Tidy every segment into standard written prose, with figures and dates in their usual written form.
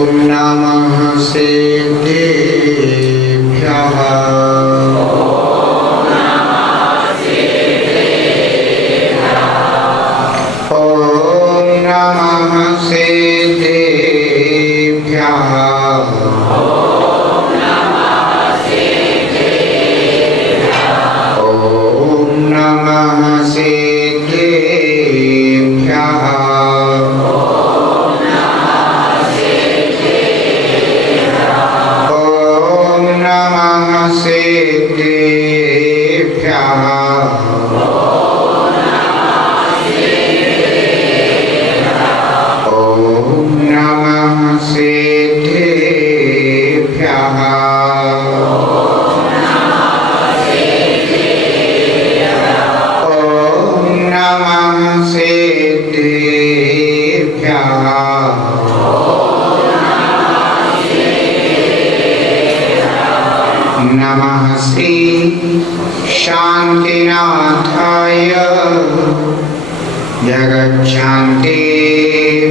नमः सिद्धेभ्यः। ॐ नमः सिद्धेभ्यः। ॐ नमः सिद्धेभ्यः। ॐ नमः सिद्धेभ्यः। ॐ नमः सिद्धेभ्यः। ॐ नमः सिद्धेभ्यः। नमः श्री शांतिनाथाय जगज्शान्ति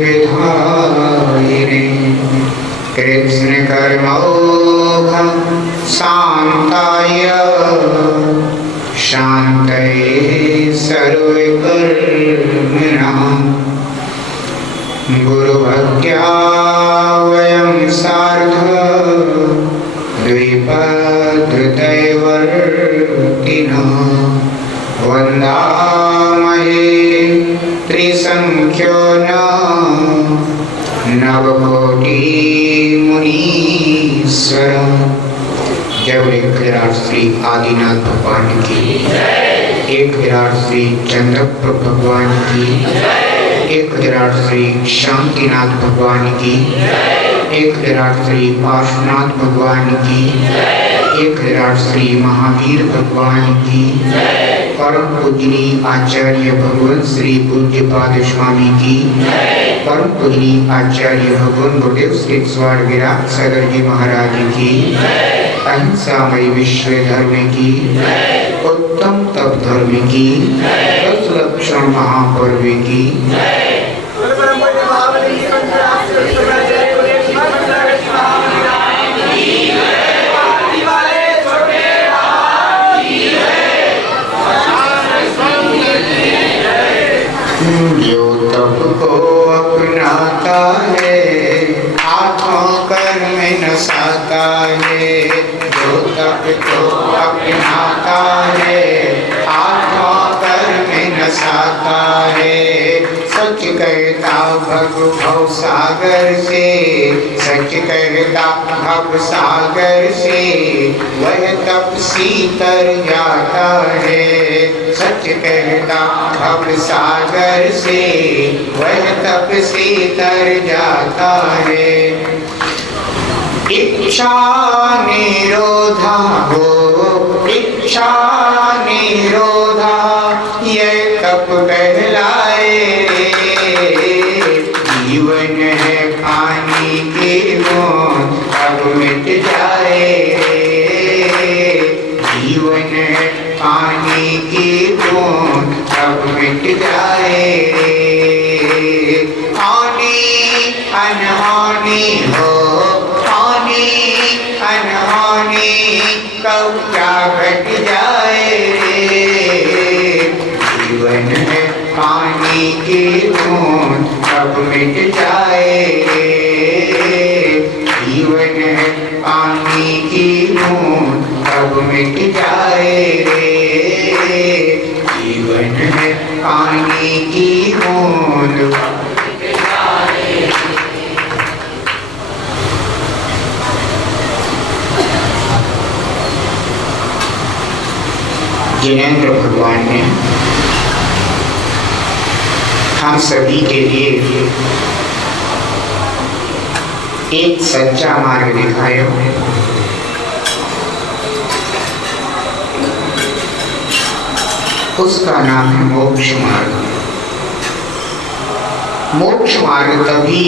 विधायिने कृष्ण कर्मोघ शान्ताय शान्तये सर्वकर्मणां गुरुभक्त्या वयं सार्ध द्विपदृतैवर्तिनः वन्दामहे त्रिसंख्यो नवकोटिमुनीश्वर। जय बोले विराट श्री आदिनाथ भगवान की, एक विराट श्री चंद्रप्रभ भगवान की, एक विराट श्री शांतिनाथ भगवान की, एक विराट श्री पार्श्वनाथ भगवान की, एक विराट श्री महावीर भगवान की, परम पूजनी आचार्य भगवान श्री पूज्यपाद स्वामी की, परम पूजनी आचार्य भगवान गुरुदेव श्री स्वामी विराट सागर जी महाराज की, अहिंसामय विश्व धर्म की, उत्तम तप धर्म की, दस लक्षण महापर्व की, जो तप को अपनाता है हाथों कर्म नसाता है। जो तप को अपनाता है हाथों कर्म नसाता है। सच कहता भव सागर से, सच कहता भव सागर से, वह तपसी तर जाता है। सच कहता भव सागर से, वह तपसी तर जाता है। इच्छा निरोधा हो, इच्छा निरोधा ये तप कहलाए। जीवन है पानी की बूंद अब मिट जाए। जीवन है पानी की बूंद अब मिट जाए। पानी अनहोनी हो, पानी अनहोनी कब क्या घट जाए। जीवन है पानी की बूंद अब मिट जाए। जीवन है पानी की बूंद अब मिट जाए। जीवन है पानी की बूंद। जिनेंद्र भगवान ने हम सभी के लिए एक सच्चा मार्ग दिखाया। उसका नाम है मोक्ष मार्ग। मोक्ष मार्ग तभी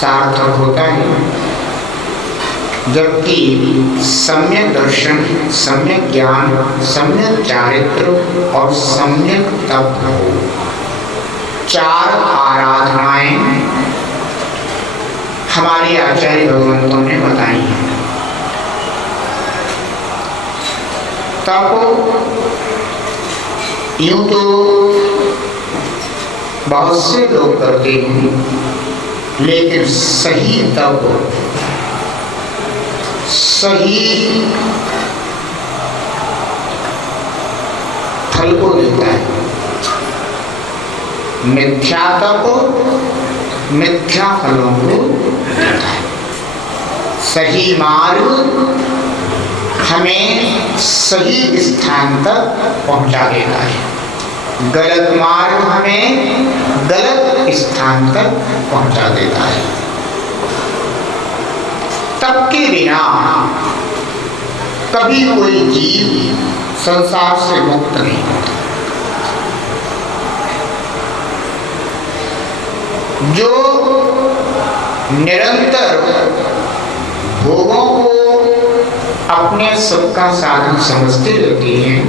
सार्थक होता है जबकि सम्यक दर्शन, सम्यक ज्ञान, सम्यक चारित्र और सम्यक तप हो। चार आराधनाएं हमारे आचार्य भगवंतों ने बताई है। तब यूं तो बहुत से लोग करते हैं, लेकिन सही तब सही फल को देता है। मिथ्या तप मिथ्या फलों को देता है। सही मार्ग हमें सही स्थान तक पहुंचा देता है, गलत मार्ग हमें गलत स्थान तक पहुंचा देता है। तप के बिना कभी कोई जीव संसार से मुक्त नहीं होता। जो निरंतर भोगों को अपने सुख का साधन समझते रहते हैं,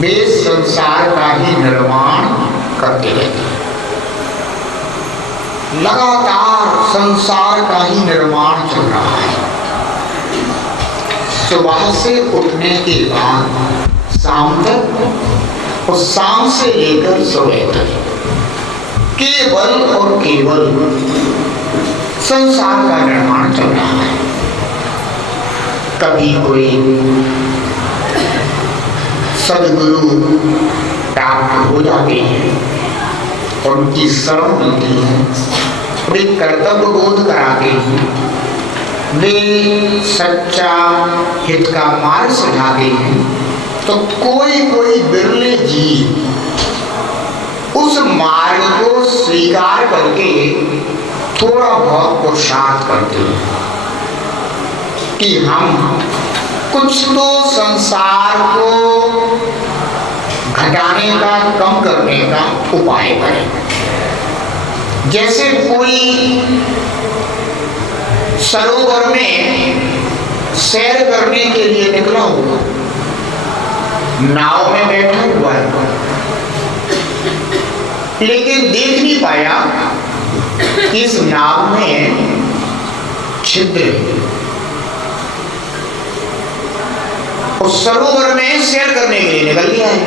वे संसार का ही निर्माण करते रहते हैं। लगातार संसार का ही निर्माण चल रहा है। सुबह से उठने के बाद शाम तक और शाम से लेकर सुबह तक केवल और केवल संसार का निर्माण चल रहा है। कभी कोई सदगुरु प्राप्त हो जाते हैं और उनकी शरण मिलती है, वे कर्तव्य बोध कराते हैं, वे सच्चा हित का मार्ग सुझाते हैं, तो कोई कोई बिरले जीव उस मार्ग को स्वीकार करके थोड़ा बहुत पुरुषार्थ करते हैं कि हम कुछ तो संसार को घटाने का, कम करने का उपाय करें। जैसे कोई सरोवर में सैर करने के लिए निकला हुआ, नाव में बैठा हुआ है, लेकिन देख नहीं पाया कि इस नाव में छिद्र है। उस सरोवर में सैर करने के लिए निकल गया है,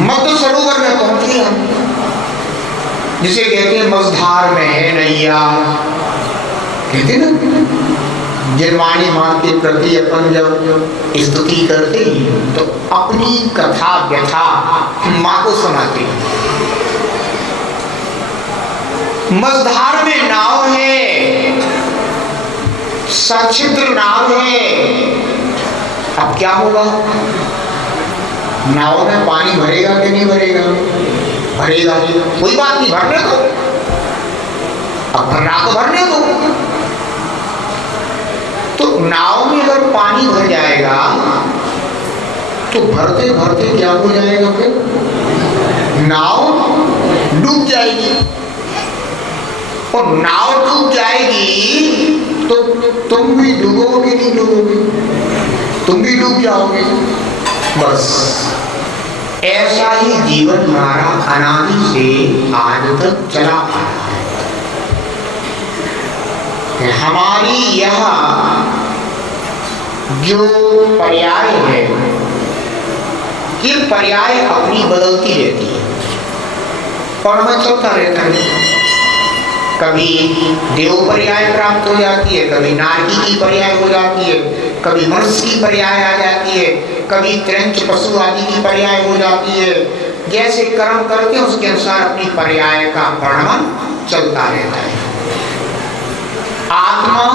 मध्य सरोवर में पहुंच गया, जिसे कहते हैं मझधार में है नैया। कहते ना, जिनवाणी मां के प्रति अपन जब स्तुति करते हैं तो अपनी कथा व्यथा मां को सुनाते हैं। मझधार में नाव है, सचित्र नाव है। अब क्या होगा? नाव में पानी भरेगा कि नहीं भरेगा? भरेगा। कोई बात नहीं, भरने दो, अब भरना तो भरने दो। तो नाव में अगर पानी भर जाएगा तो भरते भरते क्या हो जाएगा? फिर नाव डूब जाएगी, और नाव डूब जाएगी तो तुम भी डूबोगे नहीं डूबोगे, तुम भी डूब जाओगे। बस ऐसा ही जीवन हमारा अनादि से आज तक चला आ रहा है। हमारी यह जो पर्याय है, ये पर्याय अपनी बदलती रहती है और हमें चलता रहता है। कभी देव पर्याय प्राप्त हो जाती है, कभी नारकी की पर्याय हो जाती है, कभी मनुष्य की पर्याय आ जाती है, कभी त्रंच पशु आदि की पर्याय हो जाती है। जैसे कर्म करते हैं उसके अनुसार अपनी पर्याय का वर्णन चलता रहता है। आत्मा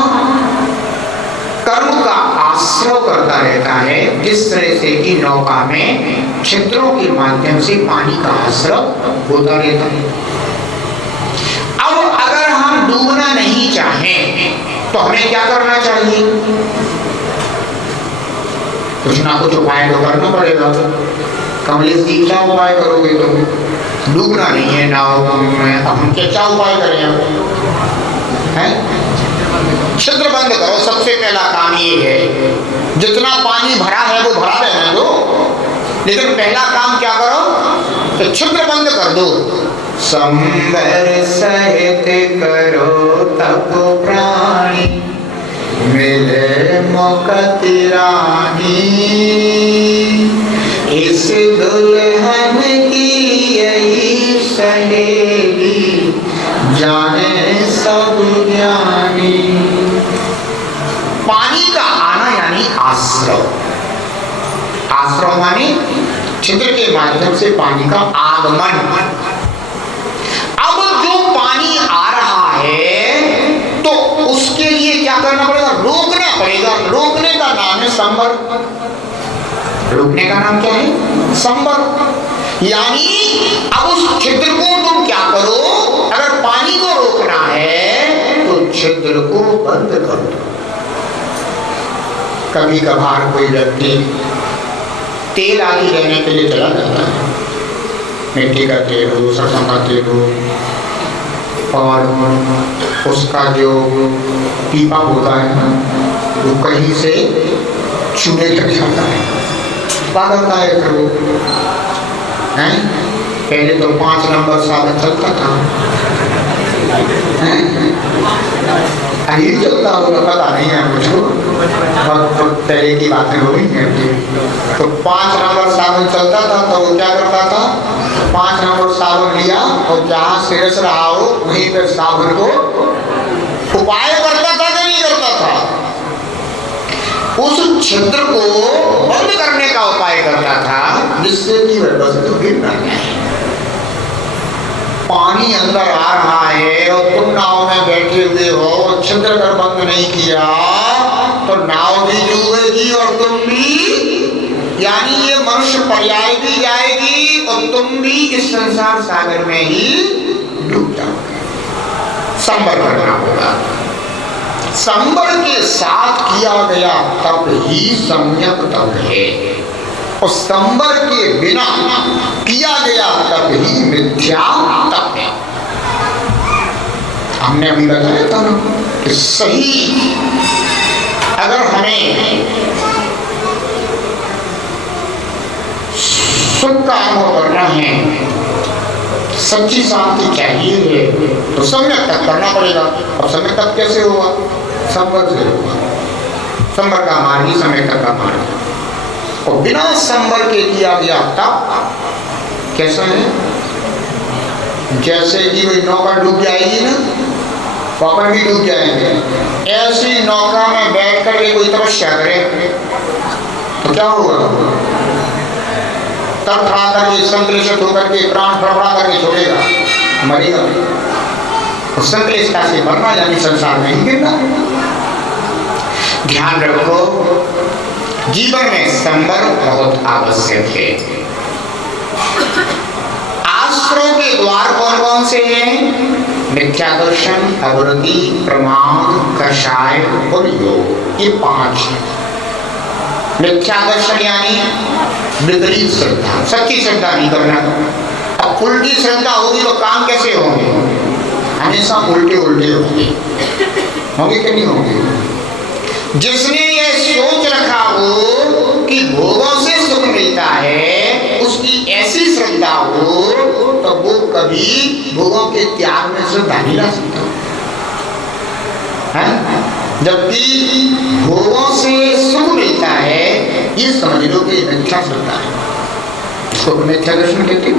कर्म का आश्रय करता रहता है, जिस तरह से कि नौका में छिद्रों के माध्यम से पानी का आश्रय होता रहता है। अब अगर हम डूबना नहीं चाहें तो हमें क्या करना चाहिए? कुछ ना कुछ उपाय तो करना पड़ेगा। कमलेश जी क्या उपाय करोगे? तुम डूबना नहीं है नाव में, अब हम क्या उपाय करें? छिद्र बंद करो। सबसे पहला काम ये है, जितना पानी भरा है वो भरा रहने दो, लेकिन पहला काम क्या करो? तो छिद्र बंद कर दो, संबर सहित करो तप प्राणी, मिले मुक्ति रानी। इस दुल्हन की यही सहेली, जाने सब ज्ञानी। पानी का आना यानी आश्रव। आश्रव माने छिद्र के माध्यम से पानी का आगमन। अब जो पानी आ रहा है तो उसके लिए क्या करना पड़ेगा? रोकना पड़ेगा। रोकने का नाम है संबर। रोकने का नाम क्या है? संबर। यानी अब उस छिद्र को तुम क्या करो? अगर पानी को रोकना है तो छिद्र को बंद कर दो। कभी कभार कोई व्यक्ति तेल आदि लेने के लिए चला जाता है, मिट्टी का तेल हो, सरसों का तेल हो, और उसका जो पीपा होता है ना, वो कहीं से चूल्हे तक जाता है, पागलता है फिर वो हैं। पहले तो 5 नंबर साबुन चलता था, यही चलता होगा, पता नहीं है मुझको, बहुत पहले की बातें हो रही हैं। तो 5 नंबर साबुन चलता था तो वो क्या करता था? 5 नंबर साबुन लिया और जहाँ सिरस रहा हो वहीं पर साबुन को उपाय करता था कि नहीं करता था? उस छिद्र को बंद करने का उपाय करता था, जिससे कि बस तो गिर ना जाए। पानी अंदर आ रहा है और तुम नाव में बैठे हुए हो और छिद्र अगर बंद नहीं किया तो नाव भी डूबेगी और तुम भी, यानी ये मनुष्य पर्याय भी जाएगी और तुम भी इस संसार सागर में ही डूब जाओगे। संबर करना होगा। संबर के साथ किया गया तप ही सम्यक तप है, और संबर के बिना किया गया तप ही मिथ्या तप है। हमने अभी बताया था ना कि सही अगर हमें सुख का अनुभव करना है, सच्ची शांति चाहिए तो सम्यक तप करना पड़ेगा। अब सम्यक तप कैसे होगा? संबर से होगा। संबर का मार्ग ही सम्यक तप का मार्ग है। और बिना संबर के किया गया तप कैसा है? जैसे कि वही नौका डूब जाएगी ना, अपन भी डूब जाएंगे। ऐसी नौका में बैठ कर कोई तपस्या करे तो क्या होगा? तब खड़ा करके संक्लेशित होकर के प्राण फड़फड़ा करके छोड़ेगा, मरेगा। तो संक्लेशता से मरना यानी संसार में ही गिरना। ध्यान रखो, जीवन में संबर बहुत आवश्यक है। आश्रय के द्वार कौन कौन से हैं? मिथ्यादर्शन, अवृत्ति, प्रमाद, कषाय और योग। ये 5। मिथ्यादर्शन यानी विपरीत श्रद्धा, सच्ची श्रद्धा नहीं करना। अब उल्टी श्रद्धा होगी तो काम कैसे होंगे? हमेशा उल्टे उल्टे होंगे कि नहीं होंगे? जिसने ये सोच रखा हो कि भोगों से सुख मिलता है, उसकी ऐसी श्रद्धा हो तो वो कभी भोगों के त्याग में श्रद्धा नहीं ला सकता है। जबकि भोगों से सुख मिलता है, ये समझ लो कि मिथ्या श्रद्धा है। इसको मिथ्या दर्शन कहते हैं।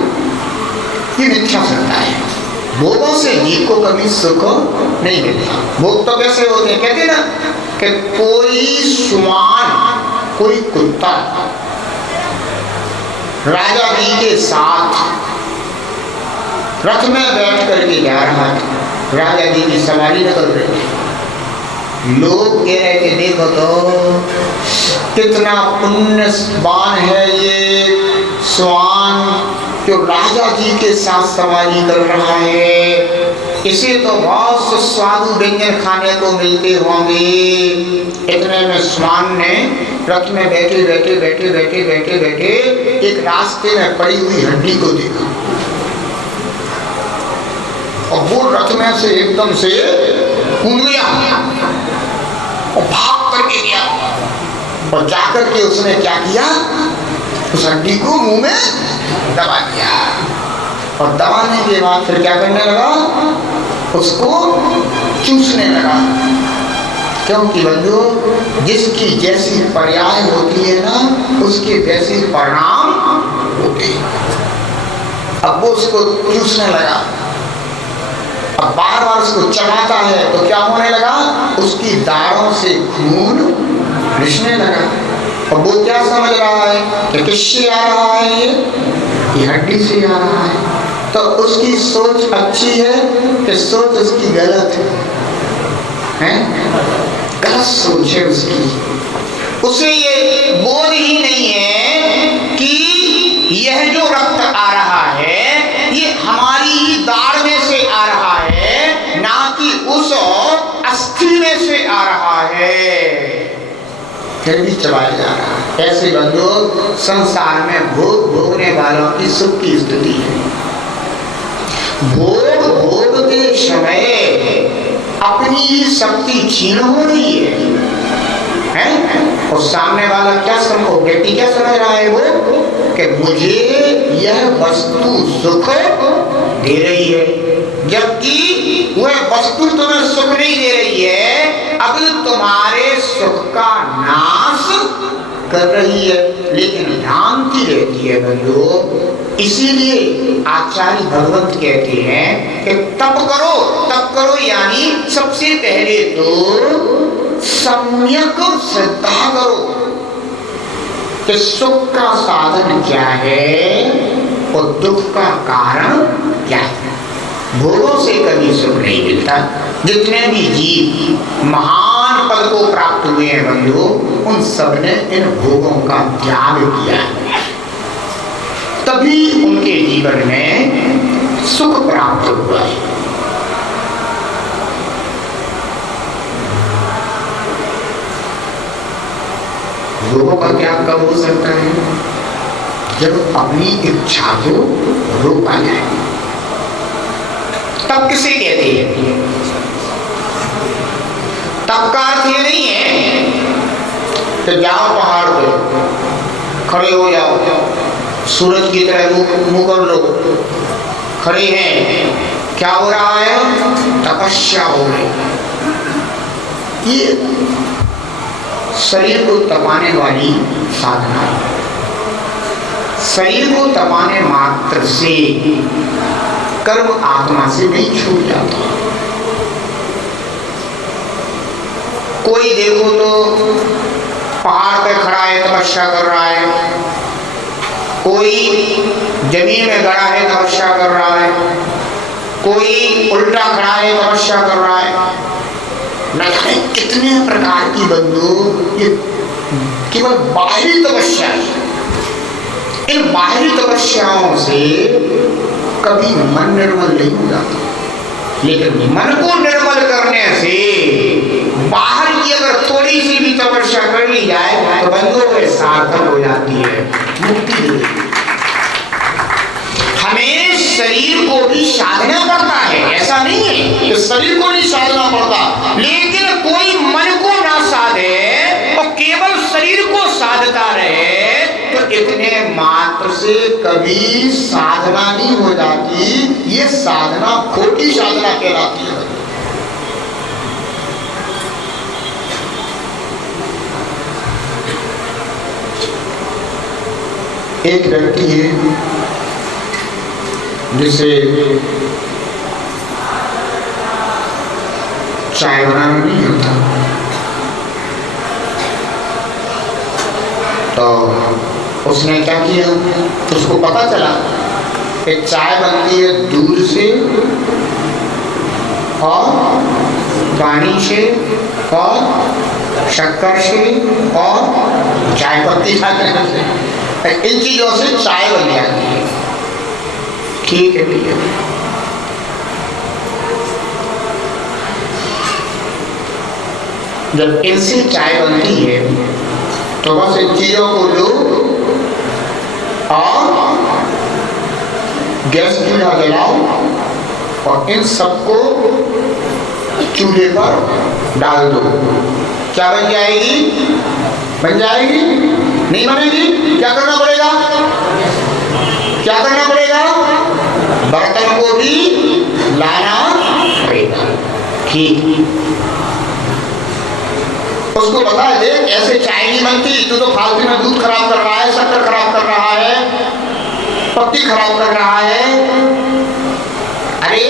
ये मिथ्या श्रद्धा है। भोगों से जीव को कभी सुख नहीं मिलता। भोग तो कैसे होते हैं? कहते ना कि कोई श्वान, कोई कुत्ता राजा जी के साथ रथ में बैठ करके जा रहा था। राजा जी की सवारी न कर रहे थे। लोग कह रहे थे देखो तो कितना पुण्यवान है ये श्वान जो राजा जी के साथ सवारी कर रहा है। इसे तो बहुत सुस्वादु व्यंजन खाने को मिलते होंगे। इतने में श्वान ने रथ में बैठे बैठे बैठे बैठे बैठे बैठे एक रास्ते में पड़ी हुई हड्डी को देखा और वो रथ में से एकदम से कूद गया और भाग करके गया और जाकर के उसने क्या किया? उस हड्डी को मुंह में दबा दिया। और दबाने के बाद फिर क्या करने लगा, उसको चूसने लगा। क्योंकि बंधु जिसकी जैसी पर्याय होती है ना, उसके वैसे परिणाम होते हैं। अब वो उसको चूसने लगा, अब बार बार उसको चबाता है तो क्या होने लगा, उसकी दाढ़ों से खून रिसने लगा। और वो क्या समझ रहा है कि किससे आ रहा है, ये हड्डी से आ रहा है। तो उसकी सोच अच्छी है कि सोच उसकी गलत है, गलत सोच है उसकी। उसे ये बोध ही नहीं है कि यह जो रक्त आ रहा है ये हमारी ही दाढ़ में से आ रहा है, ना कि उस अस्थि में से आ रहा है, फिर भी चबाया जा रहा है। ऐसे बंधु संसार में भोग भोगने वालों की सुख की स्थिति है। भोग भोगते समय अपनी ही शक्ति क्षीण हो रही है? और सामने वाला क्या समझो, व्यक्ति क्या समझ रहा है वो, कि मुझे यह वस्तु सुख दे रही है, जबकि वह वस्तु तुम्हें सुख नहीं दे रही है, अब तुम्हारे सुख का नाश कर रही है, लेकिन भ्रांति रहती है बंधु। इसीलिए आचार्य भगवत कहते हैं कि तप करो यानी सबसे पहले तो सम्यक श्रद्धा करो कि सुख का साधन क्या है और दुख का कारण क्या है। भोगों से कभी सुख नहीं मिलता। जितने भी जीव महान पद को प्राप्त हुए हैं बंधु, उन सब ने इन भोगों का त्याग किया है, तभी उनके जीवन में सुख प्राप्त हुआ है। भोगों का त्याग कब हो सकता है, जब अपनी इच्छा को रोका जाए। तब किसे कहते हैं? तब का अर्थ ये नहीं है कि जाओ पहाड़ पे खड़े हो जाओ, सूरज की तरह मुंह कर लो, खड़े हैं, क्या हो रहा है, तपस्या हो रही। ये शरीर को तपाने वाली साधना है। शरीर को तपाने मात्र से कर्म आत्मा से नहीं छूट जाता। कोई देखो तो पहाड़ पे खड़ा है, तपस्या कर रहा है, कोई जमीन में गड़ा है, तपस्या कर रहा है, कोई उल्टा खड़ा है, तपस्या कर रहा है। न जाने कितने प्रकार की बंधु ये केवल बाहरी तपस्या है। इन बाहरी तपस्याओं से कभी मन निर्मल नहीं हो जाता, लेकिन मन को निर्मल करने से बाहर की अगर थोड़ी सी भी तपस्या कर ली जाए तो बंधुओं में सार्थक हो जाती है, मुक्ति हो जाती है। हमें शरीर को भी साधना पड़ता है, ऐसा नहीं है कि शरीर को नहीं साधना पड़ता, लेकिन कोई मन को ना साधे और केवल शरीर को साधता रहे तो इतने मात्र से कभी साधना नहीं हो जाती। ये साधना खोटी साधना कहलाती है। एक व्यक्ति है जिसे चाय बनाना नहीं आता, तो उसने क्या किया, उसको पता चला कि चाय बनती है दूध से और पानी से और शक्कर से और चाय पत्ती खाते हैं, इन चीजों से चाय बन जाती है। ठीक है भैया, जब इनसे चाय बनती है तो बस इन चीजों को लो और गैस चूल्हा जलाओ और इन सबको चूल्हे पर डाल दो। क्या बन जाएगी? बन जाएगी? नहीं बनेगी? क्या करना पड़ेगा? क्या करना पड़ेगा? बर्तन को भी लाना पड़ेगा। ठीक, उसको बता दे ऐसे चाय नहीं बनती, तू तो फालतू में दूध खराब कर रहा है, शक्कर खराब कर रहा है, पत्ती खराब कर रहा है। अरे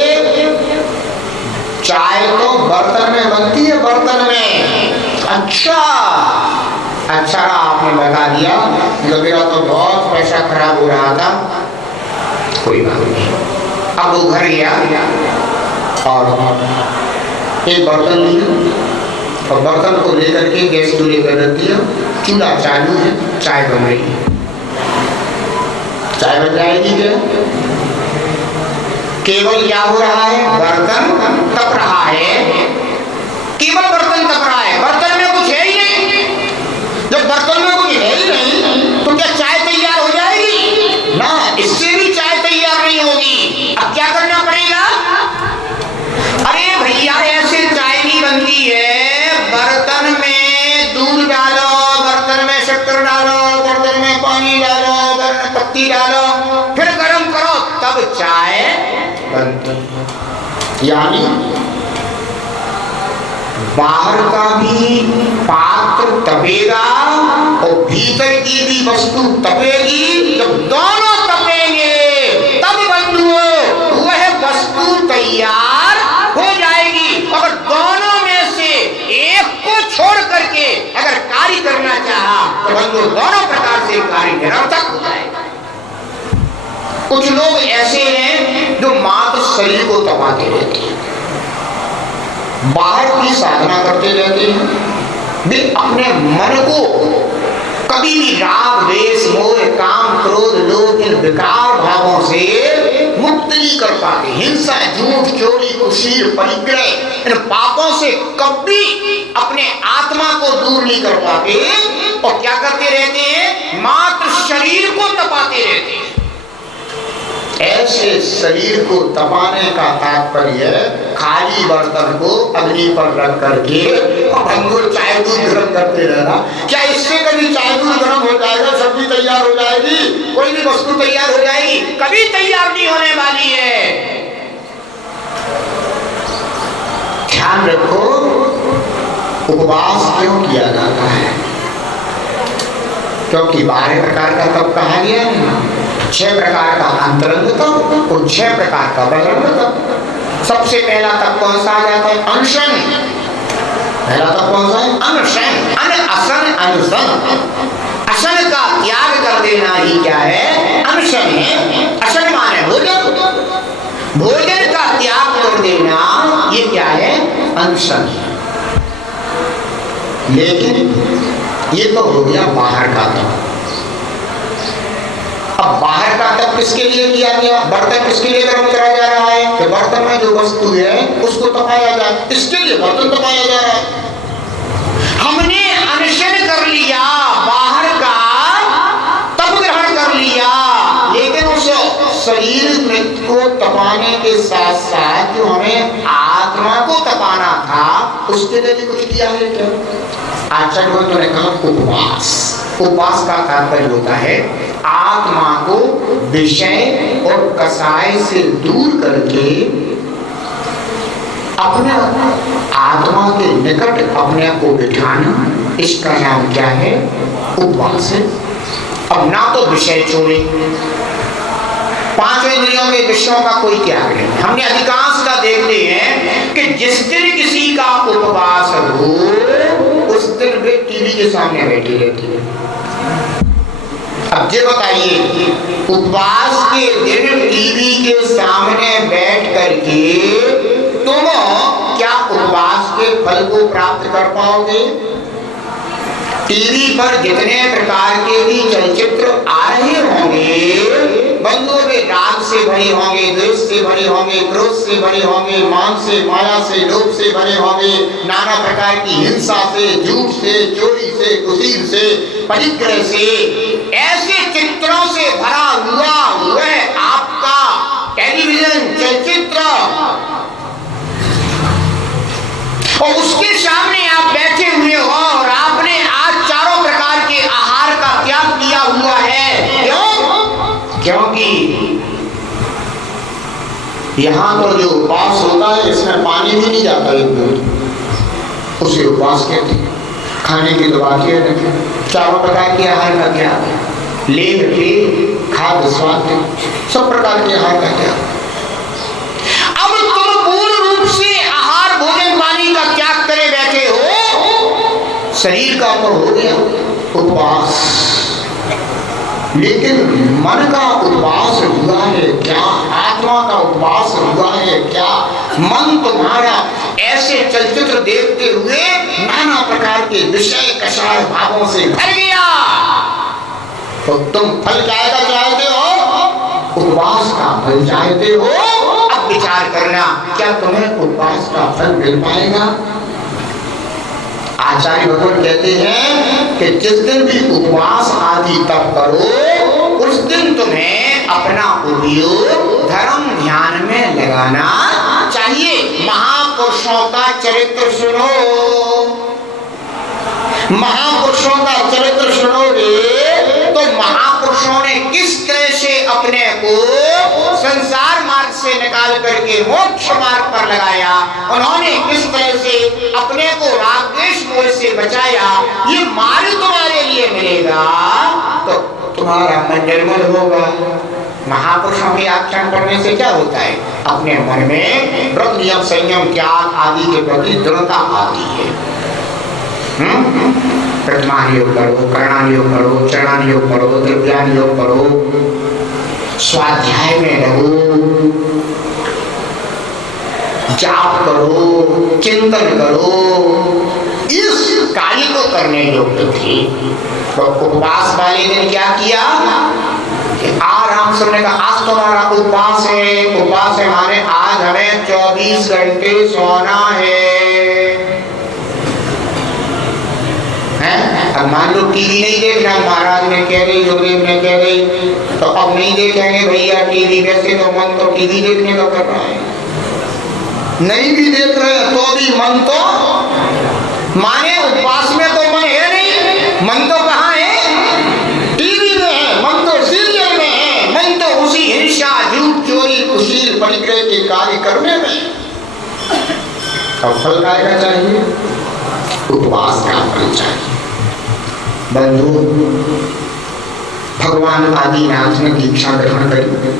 चाय तो बर्तन में बनती है, बर्तन में। अच्छा अच्छा आपने बता दिया, मेरा तो बहुत पैसा खराब हो रहा था। कोई बात नहीं, अब वो घर गया और एक बर्तन लिया और बर्तन को लेकर के गैस चूल्हे पर रख दिया। चूल्हा चालू है, चाय बन रही है। चाय बन जाएगी क्या? केवल क्या हो रहा है? बर्तन तप रहा है, केवल बर्तन तप रहा है, बर्तन में कुछ है ही नहीं। जब बर्तन में कुछ है ही नहीं तो क्या चाय तैयार हो जाएगी? ना, इससे भी चाय तैयार नहीं होगी। अब क्या करना पड़ेगा? अरे भैया ऐसे चाय नहीं बनती है, बर्तन में दूध डालो, बर्तन में शक्कर डालो, बर्तन में पानी डालो, बर्तन में पत्ती डालो, फिर गर्म करो, तब चाय बनती। यानी बाहर का भी पात्र तपेगा और भीतर की भी वस्तु तपेगी। जब दोनों तपेंगे तब बंधुओं वह वस्तु तैयार हो जाएगी। अगर दोनों में से एक को छोड़ करके अगर कार्य करना चाहा तो बंधुओं दोनों प्रकार से कार्य निरर्थक हो जाएगा। कुछ लोग ऐसे हैं जो मात्र शरीर को तपाते रहते हैं, बाहर की साधना करते रहते हैं, वे अपने मन को कभी भी राग द्वेष मोह काम क्रोध लोभ इन विकार भावों से मुक्त नहीं कर पाते। हिंसा झूठ चोरी कुशील परिग्रह इन पापों से कभी अपने आत्मा को दूर नहीं कर पाते और क्या करते रहते हैं? मात्र शरीर को तपाते रहते हैं। ऐसे शरीर को तपाने का तात्पर्य खाली बर्तन को अग्नि पर रख करके चाय दूध गर्म करते रहना। क्या इससे कभी चाय दूध गर्म हो जाएगा? सब्जी तैयार हो जाएगी? कोई भी वस्तु तैयार हो जाएगी? कभी तैयार नहीं होने वाली है। ध्यान रखो, उपवास क्यों किया जाता है? क्योंकि 12 प्रकार का तप कहा गया है ना, 6 प्रकार का अंतरंग तप और 6 प्रकार का बहिरंग तप। सबसे पहला तप कौन सा आ जाता है? अनशन। पहला तप कौन सा है? अनशन। असन अनशन, असन का त्याग कर देना ही क्या है? अनशन है। असन माने भोजन, भोजन का त्याग कर देना ये क्या है? अनशन। लेकिन ये तो हो गया बाहर का तप। अब बाहर का तप किसके लिए किया गया? बर्तन किसके लिए गर्म कराया जा रहा है? कि बर्तन में जो वस्तु है उसको तपाया जाए, इसके लिए बर्तन तपाया जा रहा है। हमने अनशन कर लिया, बाहर का तप ग्रहण कर लिया, लेकिन उस शरीर को तपाने के साथ साथ जो हमें आत्मा को तपाना था उसके लिए भी कुछ किया है क्या? आचार्य ने कहा उपवास। उपवास का तात्पर्य होता है आत्मा को विषय और कसाय से दूर करके अपने आत्मा के निकट अपने को बिठाना। इसका नाम क्या है? उपवास है। अब ना तो विषय छोड़े, 5 इंद्रियों के विषयों का कोई त्याग नहीं। हमने अधिकांश का देखते हैं कि जिस दिन किसी का उपवास हो उस दिन वे टीवी के सामने बैठे रहते हैं। अब ये बताइए, उपवास के दिन टीवी के सामने बैठ करके तुम क्या उपवास के फल को प्राप्त कर पाओगे? टीवी पर जितने प्रकार के भी चलचित्र आ रहे होंगे बंधुओं वे राग से भरे होंगे, द्वेष से भरे होंगे, क्रोध से भरे होंगे, मान से माया से लोभ से भरे होंगे, नाना प्रकार की हिंसा से, झूठ से, चोरी से, कुशील से, परिग्रह से, ऐसे चित्रों से भरा हुआ वह आपका टेलीविजन चलचित्र और उसके सामने आप बैठे हुए हो और आपने आज चारों प्रकार के आहार का त्याग किया हुआ है। क्यों? क्योंकि यहाँ तो जो उपवास होता है इसमें पानी भी नहीं जाता एक दूध, उसे उपवास कहते हैं। खाने की तो बात है नहीं, चारों प्रकार के आहार का क्या है, लेप पे खाद्य स्वास्थ्य सब प्रकार के आहार का क्या। अब तुम पूर्ण रूप से आहार भोजन पानी का त्याग करे बैठे हो, शरीर का तो हो गया उपवास, लेकिन मन का उपवास हुआ है क्या, आत्मा का उपवास हुआ है क्या? मन तुम्हारा ऐसे चलचित्र देखते हुए नाना प्रकार के विषय कषाय भावों से भर गया, तो तुम फल जाएगा चाहते हो, उपवास का फल चाहते हो। अब विचार करना, क्या तुम्हें उपवास का फल मिल पाएगा? आचार्य भगवान कहते हैं कि जिस दिन भी उपवास आदि तप करो, उस दिन तुम्हें अपना उपयोग धर्म ध्यान में लगाना चाहिए। महापुरुषों का चरित्र सुनो, महापुरुषों का चरित्र सुनोगे तो महापुरुषों ने किस तरह से अपने को संसार मार्ग से निकाल करके मोक्ष मार्ग पर लगाया, उन्होंने किस तरह से अपने को राग द्वेष मोह से बचाया, ये मार्ग तुम्हारे लिए मिलेगा तो तुम्हारा मन निर्मल होगा। महापुरुषों के आख्यान पढ़ने से क्या होता है, अपने मन में व्रत नियम संयम त्याग आदि के प्रति दृढ़ता आती है। प्रतिमान योग करो, कर्णान योग करो, चरणान योग करो, द्रव्यान योग करो, स्वाध्याय में रहो, जाप करो, चिंतन करो, इस कार्य को करने योग्य थे। तो उपवास वाले दिन क्या किया, आराम से का आज तुम्हारा उपवास है, उपवास है माने आज हमें 24 घंटे सोना है। अब मान लो टीवी नहीं देखना, महाराज ने कह रही, योगदेव ने कह रही, तो अब नहीं देखेंगे भैया टीवी। वैसे तो मन तो टीवी देखने का कर रहा है, नहीं भी देख रहे हैं तो भी मन तो, माने उपवास में तो मन है नहीं, मन तो कहाँ है, टीवी में है, मन तो सीरियल में है, मन तो उसी हिंसा झूठ चोरी कुशील परिग्रह के कार्य करने में। अब फल आएगा चाहिए, उपवास का फल चाहिए। बंधु, भगवान आदिनाथ ने दीक्षा ग्रहण करी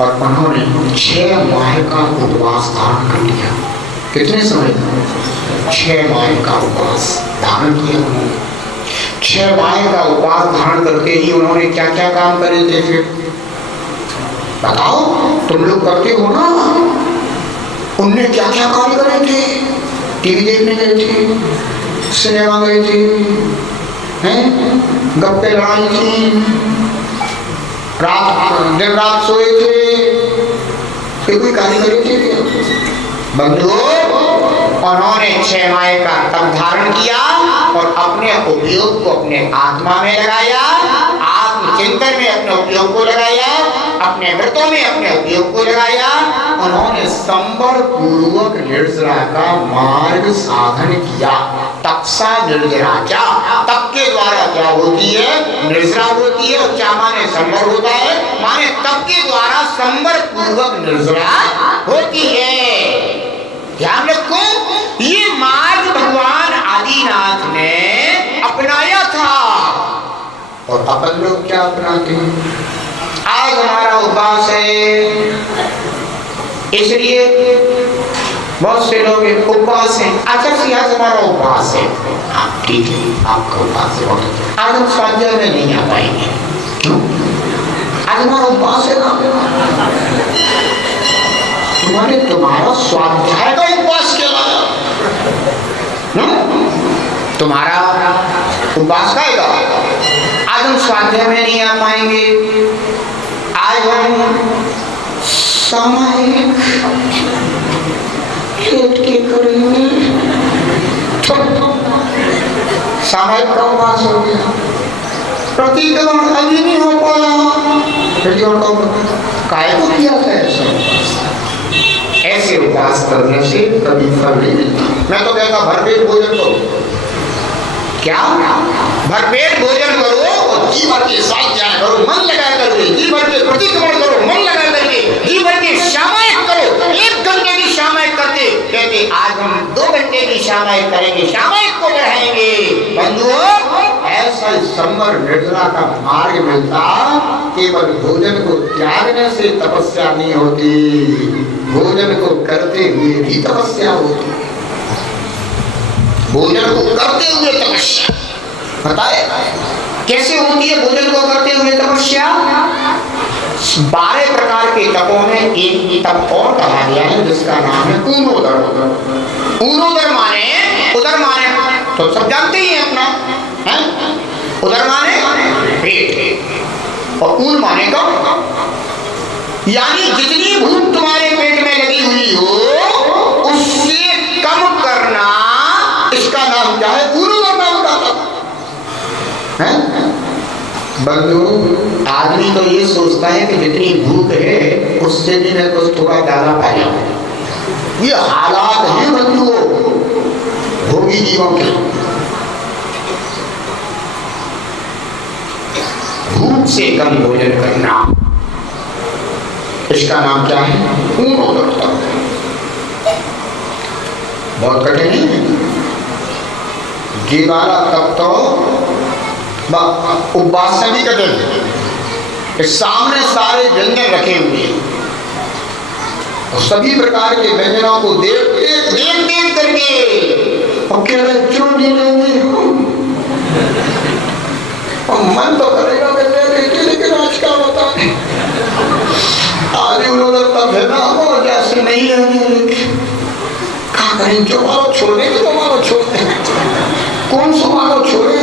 और उन्होंने 6 माह का उपवास धारण कर लिया। कितने समय का? 6 माह का उपवास धारण किया उन्होंने। 6 माह का उपवास धारण करके ही उन्होंने क्या क्या काम करे थे, फिर बताओ, तुम लोग करते हो ना, उनने क्या क्या काम करे थे? टीवी देखने गए थे, सिनेमा गए थे, हैं गप्पे लड़ाई थी, दिन रात सोए थे, कोई कार्य करे थे? बंधुओं, उन्होंने 6 माह का तप धारण किया और अपने उपयोग को अपने आत्मा में लगाया, आत्मचिंतन में अपने उपयोग को लगाया, अपने व्रतों में अपने उपयोग को लगाया। उन्होंने संबर पूर्वक निर्जरा का मार्ग साधन किया। तपसा निर्जराचा, तप के द्वारा क्या होती है, निर्जरा होती है, और क्या माने संबर होता है, माने तप के द्वारा संबर पूर्वक निर्जरा होती है। ध्यान रखो, ये मार्ग भगवान आदिनाथ ने अपनाया था और अपन लोग क्या अपनाते हैं? आज हमारा उपवास है, इसलिए बहुत से लोग उपवास है। अच्छा जी, आज हमारा उपवास है, ठीक है, आपका उपवास है, आज हम स्वाध्याय में नहीं आ पाएंगे, क्यों? आज हमारा उपवास है ना, तुम्हारे तुम्हारा स्वाध्याय का उपवास कहलाया, तुम्हारा उपवास का है। आज हम स्वाध्याय में नहीं आ पाएंगे, आज हम सामायिक खेत के करेंगे, सामायिक का उपवास हो गया, प्रतिक्रमण अभी नहीं हो पाया, काय को किया था ऐसे उपवास करने से कभी फल नहीं मिलता। मैं तो कहता भरपेट भोजन करो, क्या भरपेट भोजन करो और जी भर के स्वाध्याय करो, मन लगा करके, जी भर के प्रतिक्रमण करो, मन लगा करके, जी भर के समय सामयिक करेंगे, सामयिक को बढ़ाएंगे। बंधुओं, ऐसा संवर निर्जला का मार्ग मिलता। केवल भोजन को त्यागने से तपस्या नहीं होती, भोजन को करते हुए भी तपस्या होती। भोजन को करते हुए तपस्या बताए कैसे होती है? भोजन को करते हुए तपस्या 12 प्रकार के तपों में एक तप और कहा गया है जिसका नाम है ऊनोदर। ऊनोदर माने, उदर माने तो सब जानते ही हैं अपना, है? उदर माने पेट और ऊन माने कब, यानी जितनी भूख तुम्हारे पेट में लगी हुई हो उससे कम करना, इसका नाम क्या है? ऊनोदर नाम होता है। बंधु, आदमी तो ये सोचता है कि जितनी भूख है उससे भी मैं कुछ थोड़ा ज्यादा पाया। ये हालात हैं बंधुओं भोगी जीवों के। भूख से कम भोजन करना, इसका नाम क्या है? ऊनोदर तप। बहुत कठिन है ये वाला तप तो उपवास से भी कठिन है। सामने सारे व्यंजन रखे हुए हैं और सभी प्रकार के व्यंजनों को देख देख करके और कह रहे क्यों नहीं लेंगे, और मन तो करेगा मैं ले लेके, लेकिन आज क्या बता आदि उन्होंने तब है ना वो जैसे नहीं लेंगे, कहा करें जो मारो छोड़ने की तो मारो छोड़ने, कौन सा मारो छोड़े।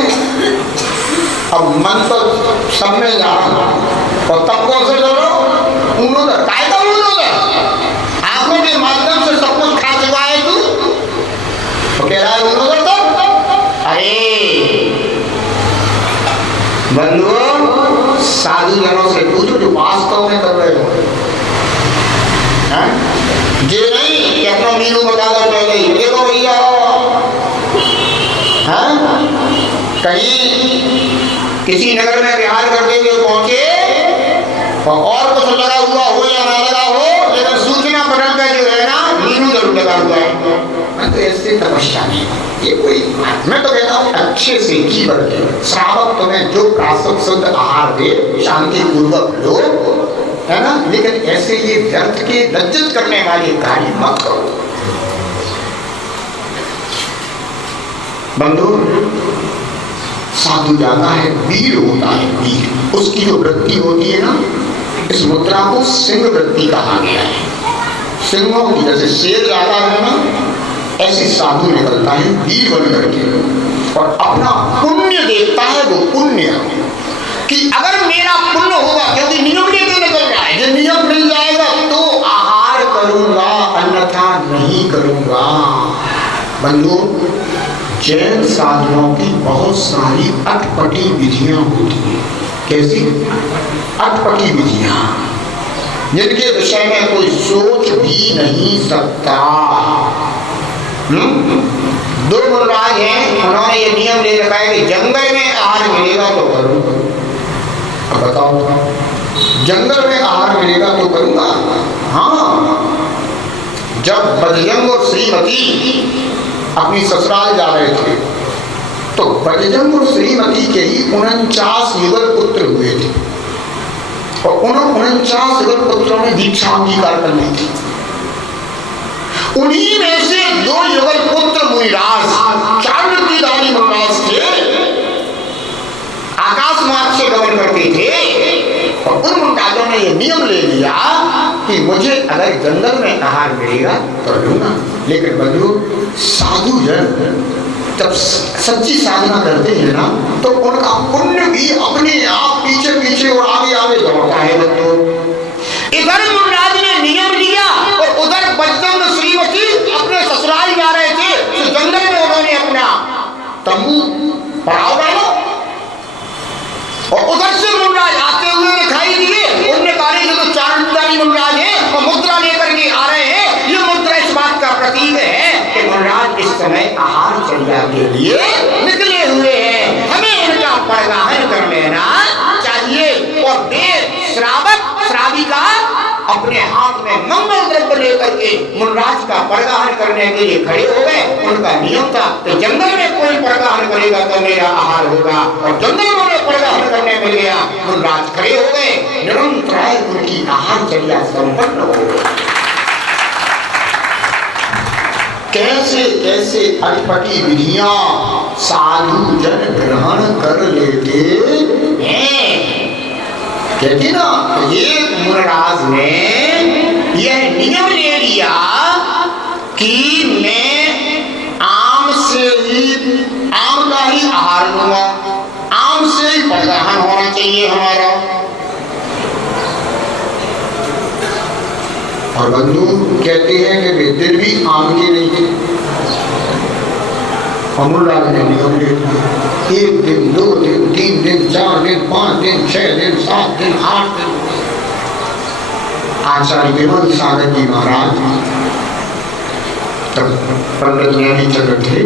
अब मन तो सब में जा रहा और तब कौन से चलो उन्होंने कायदा, उन्होंने आंखों के माध्यम से सब कुछ खा चुका है तू, तो कह रहा है उन्होंने तो। अरे बंधुओं, साधु जनों से पूछो जो वास्तव में कर रहे हो, ये नहीं कि अपना मीनू बता दो पहले ही देखो भैया, कहीं किसी नगर में विहार करते हुए पहुंचे और कुछ लगा हुआ हो या ना लगा हो, लेकिन सूचना पटल का जो है ना मीनू जरूर लगा हुआ है। मैं तो ऐसे तपस्या नहीं, ये कोई, मैं तो कहता हूँ अच्छे से घी भर के श्रावक तुम्हें जो प्रासक शुद्ध आहार दे शांति पूर्वक लो, है ना, लेकिन ऐसे ये व्यर्थ के लज्जित करने वाले कार्य मत करो। बंधु, साधु जाता है, वीर होता है, वीर, उसकी जो वृत्ति होती है ना, इस मुद्रा को सिंह वृत्ति कहा गया है। सिंहों की जैसे शेर जाता है ना, ऐसे साधु निकलता है वीर बन करके और अपना पुण्य देखता है। वो पुण्य कि अगर मेरा पुण्य होगा, क्योंकि नियम लेके निकल रहा है, ये नियम मिल जाएगा तो आहार करूंगा, अन्यथा नहीं करूंगा। बंधु, जैन साधुओं की बहुत सारी अटपटी विधियां होती हैं। कैसी अटपटी विधियां जिनके विषय में कोई सोच भी नहीं सकता। दो मुनराज हैं, उन्होंने ये नियम ले रखा है कि जंगल में आहार मिलेगा तो करूंगा। अब बताओ, जंगल में आहार मिलेगा तो करूंगा। हाँ, जब बजरंग और श्रीमती अपनी ससुराल जा रहे थे तो बजरंग और श्रीमती के ही 49 युगल पुत्र हुए थे और उन 49 युगल पुत्रों ने दीक्षा अंगीकार कर ली थी। उन्हीं में से 2 युगल पुत्र मुनिराज, चारुवृत्तिधारी मुनिराज थे, आकाश मार्ग से गमन करते थे और उन मुनिराजों ने ये नियम ले लिया कि मुझे अगर जंगल में आहार मिलेगा तो लूंगा। लेकिन बंधु, साधु जन जब सच्ची साधना करते हैं ना तो उनका पुण्य भी अपने आप पीछे पीछे और आगे आगे दौड़ता है। इधर मुनिराज ने नियम लिया और उधर बजरंग श्रीमती अपने ससुराल जा रहे थे, तो जंगल में उन्होंने अपना तंबू पड़ाव डाला और उधर से मुनिराज आते हुए दिखाई दिए। उनने कहा जो चारुवृत्तिधारी मुनिराज है और मुद्रा लेकर के आ रहे हैं, ये मुद्रा इस बात का प्रतीक है कि मुनिराज इस समय आहार चर्या के लिए निकले हुए हैं, हमें इनका परिवहन कर लेना चाहिए। और देव श्रावक श्राविका अपने हाथ में मुनराज का परगाहन करने के लिए खड़े हो गए। उनका नियम था कि जंगल में कोई परगाहन करेगा तो मेरा आहार होगा, और जंगल में परगाहन करने मिल गया। मुनराज खड़े हो गए, निरंतर उनकी आहार चर्या संपन्न हो गई। कैसे कैसे अटपटी विधियां साधु जन ग्रहण कर लेते हैं। कहते ना, एक मुनराज ने यह नियम ले लिया कि मैं आम का ही आहार लूंगा, आम से ही परगाहन होना चाहिए हमारा। और बंधु कहते हैं कि वे दिन भी आम के नहीं थे। मुनराज ने नियम ले लिया, 1 दिन 2 दिन 3 दिन 4 दिन 5 दिन 6 दिन 7 दिन 8 दिन। आचार्य विमल सागर जी महाराज तब पंडित ज्ञानी चंद्र थे,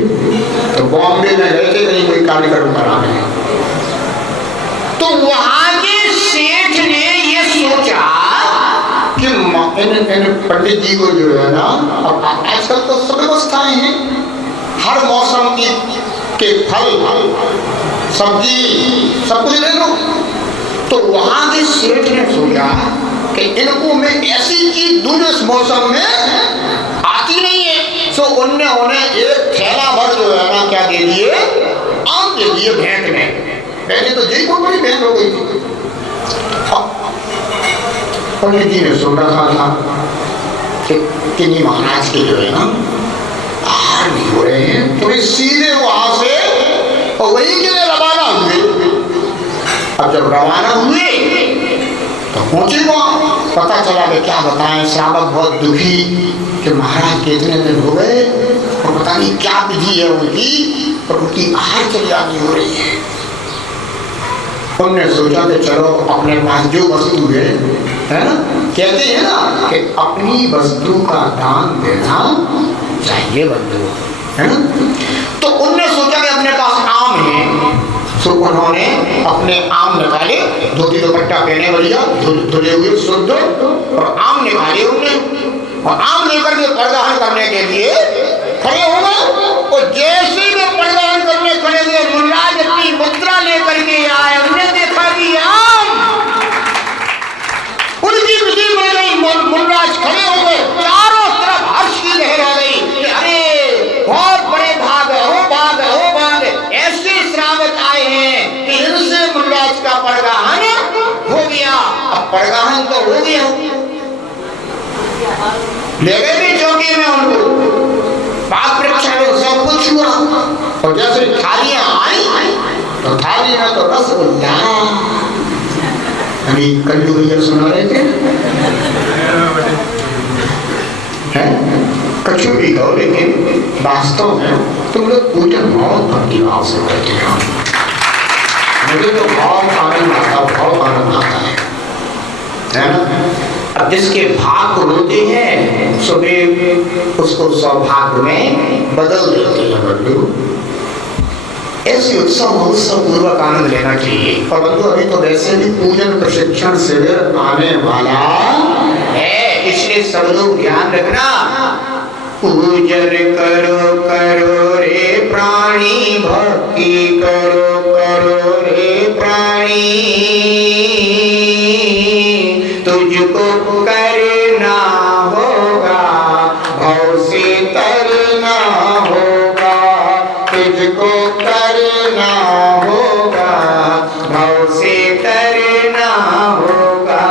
तो बॉम्बे में रहते कहीं कोई कार्यक्रम कराने, तो वहां के सेठ ने ये सोचा कि पंडित जी को जो है ना, अब आजकल तो सब व्यवस्थाएं हैं, हर मौसम के फल सब्जी सब कुछ ले लो। तो वहां के सेठ ने सोचा कि इनको मैं ऐसी चीज दूं जो इस मौसम में आती नहीं है। सो उन्होंने एक थैला भर जो है ना क्या दे दिए, आम दे दिए भेंट में। पहले तो यही बहुत बड़ी भेंट हो गई थी। पंडित जी ने सुन रखा था कि महाराज के जो है ना आहार नहीं हो रहे हैं, तो सीधे वहां से और वहीं के लिए रवाना हुए। अब जब रवाना हुए तो पहुंचे वहां, पता चला कि क्या बताएं, श्रावक बहुत दुखी कि महाराज के इतने दिन हो गए और पता नहीं क्या विधि है उनकी, और उनकी आहार चर्या नहीं हो रही है। उन्होंने सोचा कि चलो अपने पास जो वस्तु है ना, कहते हैं ना कि अपनी वस्तु का दान देना चाहिए बंधु, है ना। तो उन्होंने सोचा कि अपने पास आम है, तो उन्होंने अपने आम निकाले, धोती दुपट्टा पहने बढ़िया धुले हुए शुद्ध, और आम निकाले उन्होंने, और आम लेकर के परगाहन करने के लिए खड़े हो गए। और जैसे ही वे परगाहन करने खड़े हुए, मुनराज अपनी मुद्रा लेकर के आए। उन्होंने देखा कि आम उनकी विधि मिल गई। मुनराज खड़े हो गए, चारों तरफ हर्ष की लहर आ गई कि अरे बहुत बड़े भाग हो, भाग हो, भाग, ऐसे श्रावक आए हैं कि इनसे मुनराज का परगाहन हो गया। अब परगाहन तो हो गया, ले गए भी चौकी में उनको, बाग वृक्ष में सब कुछ हुआ। और जैसे थालियां आई तो थाली में तो रसगुल्ला, अभी कल्लू भैया सुना रहे थे, कचौड़ी खाओ, लेकिन वास्तव में तुम लोग पूजन बहुत भक्ति भाव से करते हो। मुझे तो बहुत आनंद आता है ना। अब जिसके भाग को रोते हैं सुबह उसको सौभाग्य में बदल देते हैं बंधु। ऐसे उत्सव पूर्वक आनंद लेना चाहिए। और बंधु अभी तो वैसे भी पूजन प्रशिक्षण शिविर आने वाला है, इसलिए सब लोग ध्यान रखना। पूजन करो करो रे प्राणी, भक्ति करो करो रे प्राणी, तुझको करना होगा भव से तरना होगा, तुझको करना होगा भव से तरना होगा।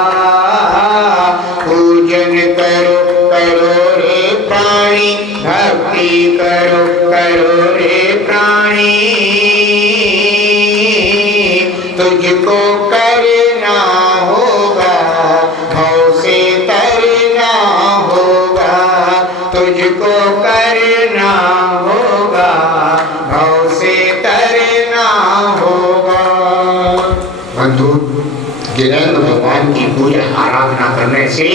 पूजन करो करो रे प्राणी, भक्ति करो करो रे प्राणी, तुझको करना होगा भव से तरना होगा, तुझको करना होगा भव से तरना होगा। बंधु, गिरेंद्र भगवान की पूजा आराधना करने से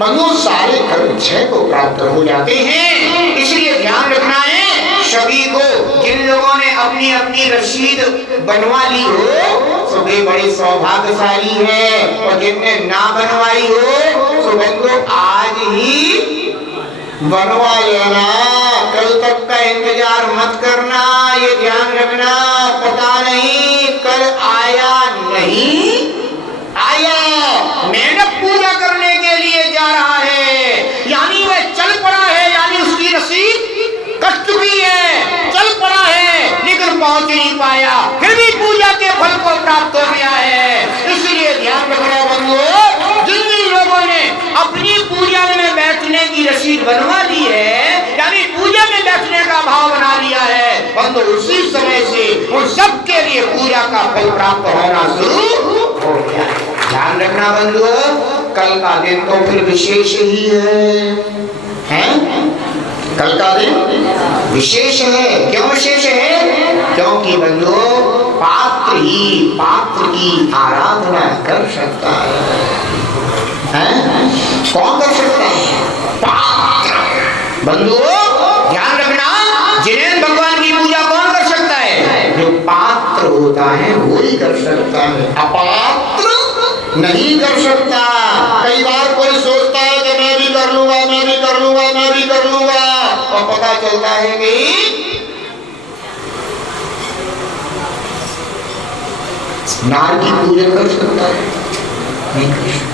बंधु सारे कर्म क्षय को प्राप्त हो जाते हैं। इसलिए ध्यान रखना है सभी को। जिन लोगों ने अपनी अपनी रसीद बनवा ली हो तो वे बड़े सौभाग्यशाली हैं, और जिनने ना बनवाई हो तो बंधु आज ही बनवा लेना, कल तक का इंतजार मत करना, ये ध्यान रखना। पता नहीं कल आया नहीं आया, मेंढक पूजा करने के लिए जा रहा है, यानी वह चल पड़ा है, यानी उसकी रसीद कट चुकी है, चल पड़ा है लेकिन पहुंच नहीं पाया, फिर भी पूजा के फल को प्राप्त हो गया है। इसलिए ध्यान रखना बंधुओं, जिन जिन लोगों ने अपनी पूजा में बैठने की रसीद बनवा ली है, यानी पूजा में बैठने का भाव बना लिया है, बंधु उसी समय से उन सबके लिए पूजा का फल प्राप्त होना शुरू हो गया। ध्यान रखना बंधुओं, कल का दिन तो फिर विशेष ही है? कल का दिन विशेष है। क्यों विशेष है? क्योंकि बंधुओं पात्र ही पात्र की आराधना कर सकता है। कौन कर सकता है? पात्र। बंधुओं ध्यान रखना, जिनेंद्र भगवान की पूजा कौन कर सकता है? जो पात्र होता है वो ही कर सकता है, अपात्र नहीं कर सकता। कई बार कोई सोचता है कि मैं भी कर लूंगा, मैं भी कर लूंगा, मैं भी कर लूंगा, और पता चलता है कि नार की पूजन कर सकता है, नहीं कर सकता।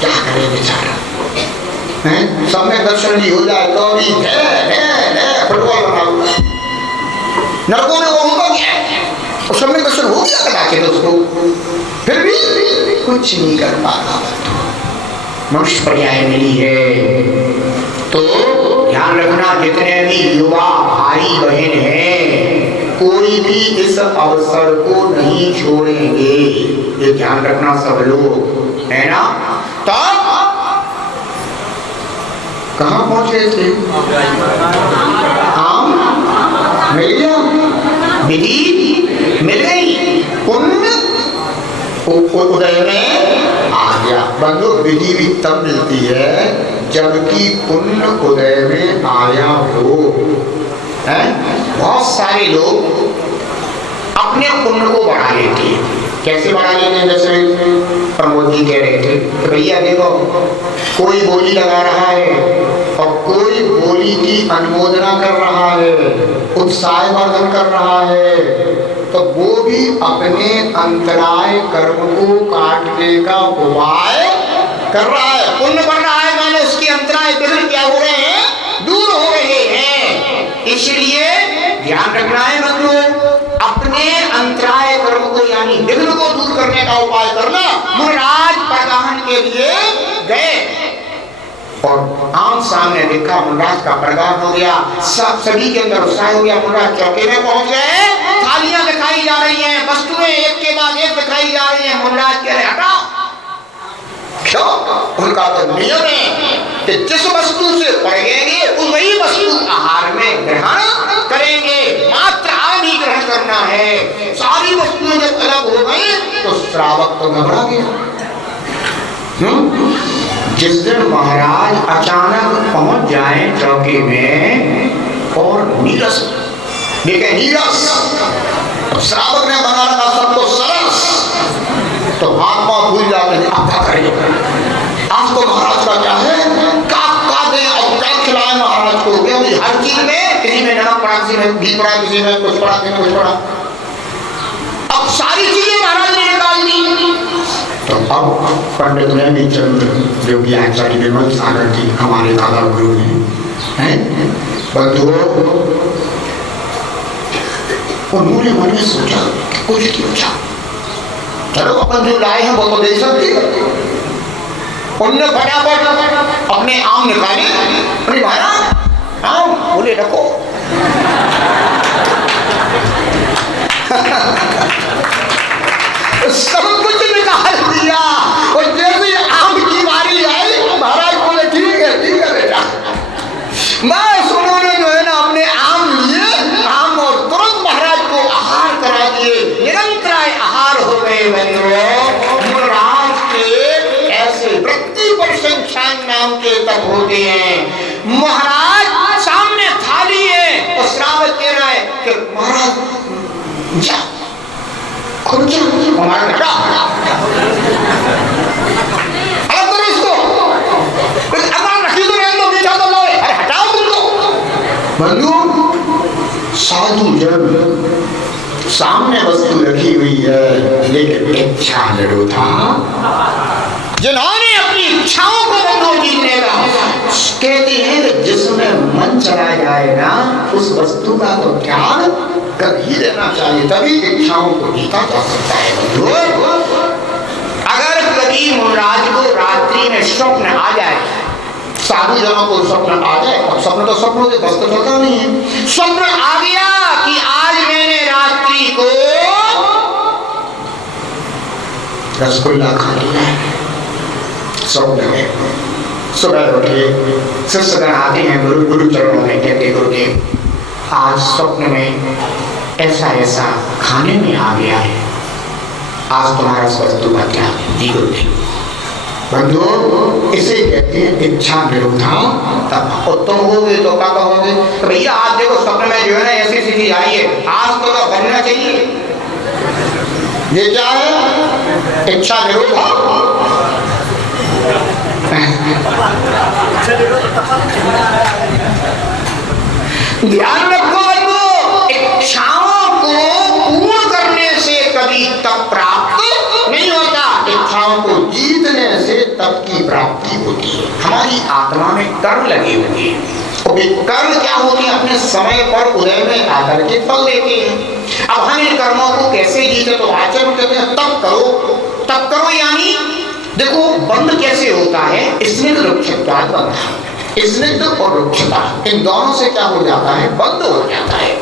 क्या करे बेचारा, सब में दर्शन भी हो जाए तो भी फुटबॉल बना हुआ, नरकों में वो होगा क्या, और सब में दर्शन हो गया कदाचित उसको, फिर भी कुछ नहीं कर पाता। मनुष्य पर्याय मिली है। तो ध्यान रखना, जितने भी युवा भाई बहन हैं, कोई भी इस अवसर को नहीं छोड़ेंगे, ये ध्यान रखना सब लोग, है ना। तो कहाँ पहुंचे थे? आम मिल गया, विधि मिल गई, पुण्य उदय में आ गया। बंधु विधि भी तब मिलती है जबकि पुण्य उदय में आया हो। है बहुत सारे लोग अपने पुण्य को बढ़ा लेते हैं। कैसे बढ़ा लेते हैं? जैसे प्रमोद जी कह रहे थे कि भैया देखो, कोई बोली लगा रहा है और कोई बोली की अनुमोदना कर रहा है, उत्साह वर्धन कर रहा है, तो वो भी अपने अंतराय कर्म को काटने का उपाय कर रहा है, पुण्य बढ़ रहा है, माने उसके अंतराय विघ्न क्या हो रहे हैं? दूर हो रहे हैं। इसलिए ध्यान रखना है बंधुओं, अपने अंतराय कर्म को यानी विघ्न को दूर करने का उपाय करना। मुनिराज प्रदान के लिए गए और आम सामने देखा, मुनिराज का प्रदान हो गया, सभी के अंदर उत्साह हो गया। मुनिराज चौके में पहुंच गए, थालियां दिखाई जा रही हैं, वस्तुएं एक के बाद एक दिखाई जा रही हैं। मुनिराज कह रहे हटाओ, क्यों? उनका तो नियम है कि जिस वस्तु से पड़ेंगे वही वस्तु आहार में ग्रहण करेंगे, मात्र आम ही ग्रहण करना है। सारी वस्तुएं जब अलग हो गई तो श्रावक तो घबरा गया। जिस दिन महाराज अचानक पहुंच जाए चौकी में और नीरस देखे, नीरस तो श्रावक ने बना रखा सबको सरस, तो हाथ पांव भूल जाते हैं। आप क्या करेंगे? आज तो महाराज का क्या है, का दे, अब क्या खिलाए महाराज को? हर चीज में, किसी में नमक पड़ा, किसी में घी पड़ा, किसी में कुछ पड़ा, किसी में कुछ पड़ा, अब सारी चीजें महाराज ने निकाल दी। तो अब पंडित ने भी चंद्र योगी आचार्य विमल सागर जी हमारे दादा गुरु हैं, बंधुओं, उन्होंने मन में सोचा कुछ नहीं बचा, चलो अपन जो लाए हैं वो तो दे सकते। उन्होंने फटाफट अपने आम निकाले, अरे महाराज आम, बोले रखो। सब कुछ निकाल दिया और जैसे आम की बारी आई, महाराज बोले ठीक है बेटा। बस उन्होंने जो है ना अपने आम लिए, आम और तुरंत महाराज को आहार करा दिए, निरंतर आहार हो गए। मुनिराज के ऐसे वृत्ति पर संख्यान नाम के तब होते हैं। महाराज सामने थाली है और श्रावक कह रहा है कि महाराज जा खुद हमारा घड़ा अलग करो, इसको अगर रखी तो रहने दो, मीठा तो लो, बंधु, साधु जन सामने वस्तु रखी हुई है, लेकिन इच्छा निरोधा, जिन्होंने अपनी इच्छाओं को बंधु जीतने का, कहते हैं कि जिसमें मन चला जाए ना, उस वस्तु का तो त्याग कर ही देना चाहिए, तभी इच्छाओं को जीता जा सकता है बंधु। अगर कभी मुनराज को रात्रि में स्वप्न आ जाए, साधु जनों को स्वप्न आ जाए, अब स्वप्न तो स्वप्नों के बस तो चलता नहीं है, स्वप्न आ गया कि आज मैंने रात्रि को रसगुल्ला खा लिया है, स्वप्न में सुबह उठे, शिष्यगण आते हैं गुरु चरणों में, कहते गुरुदेव आज स्वप्न में ऐसा ऐसा खाने में आ गया है, आज तुम्हारा वस्तु का क्या है गुरुदेव। बंधु, इसे कहते हैं इच्छा निरोधा। तब तुम होगे तो क्या कहोगे, तो भैया आज देखो स्वप्न में जो है ना ऐसी स्थिति आई है, आज तो बनना चाहिए, ये क्या है, इच्छा निरोधा। ध्यान रखो बंधु, इच्छाओं को पूर्ण करने से कभी तप प्राप्त नहीं होता, इच्छाओं को जीतने से तप की प्राप्ति होती है। हमारी आत्मा में कर्म लगे हुए हैं, कर्म क्या होते हैं, अपने समय पर उदय में आकर के फल देते हैं। अब हम इन कर्मों को कैसे जीते, तो आचरण कहते हैं तप करो। तप करो यानी देखो बंध कैसे होता है, स्निग्ध रुक्षता बंध, स्निग्ध और रुक्षता इन दोनों से क्या हो जाता है, बंद हो जाता है।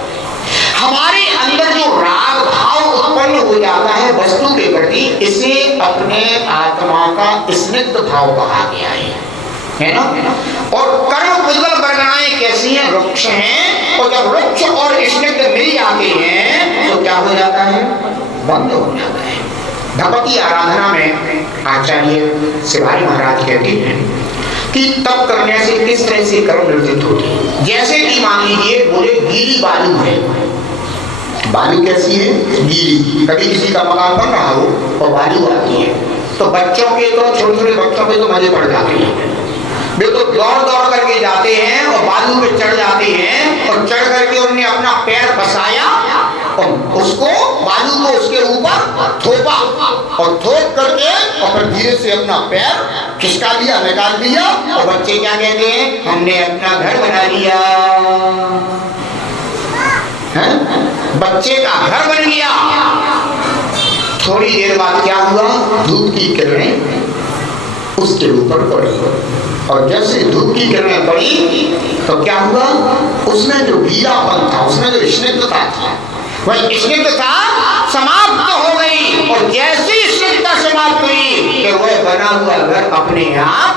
हमारे अंदर जो राग भाव उत्पन्न हो जाता है वस्तु के प्रति, इसे अपने आत्मा का स्निग्ध भाव कहा गया है ना। और कर्म पुद्गल वर्गणाएं कैसी हैं, वृक्ष हैं, और जब वृक्ष और स्निग्ध मिल जाते हैं तो क्या हो जाता है, बंद हो जाता है। भगवती आराधना में आचार्य शिवाजी महाराज कहते हैं कि तप करने से किस तरह से कर्म निर्जित होते हैं। जैसे कि मान लीजिए बोले गीली बालू है, बालू कैसी है, गीली, कभी किसी का मकान बन रहा हो और बालू आती है तो बच्चों के तो छोटे छोटे बच्चों के तो मजे पड़ जाते हैं, वे तो दौड़ दौड़ करके जाते हैं और बालू पे चढ़ जाते हैं, और चढ़ करके उन्होंने अपना पैर फंसाया और उसको बालू को उसके ऊपर थोपा, और थोप करके और फिर धीरे से अपना पैर खिसका लिया, निकाल दिया, और बच्चे क्या कहते हैं, हमने अपना घर बना लिया है? बच्चे का घर बन गया। थोड़ी देर बाद क्या हुआ, धूप की किरणें उसके ऊपर पड़ी, और जैसे धूप की किरणें पड़ी तो क्या हुआ, उसमें जो गीलापन था, उसमें जो स्निग्धता थी, वह स्निग्धता समाप्त हो गई, और जैसी स्निग्धता समाप्त हुई कि वह बना हुआ घर अपने आप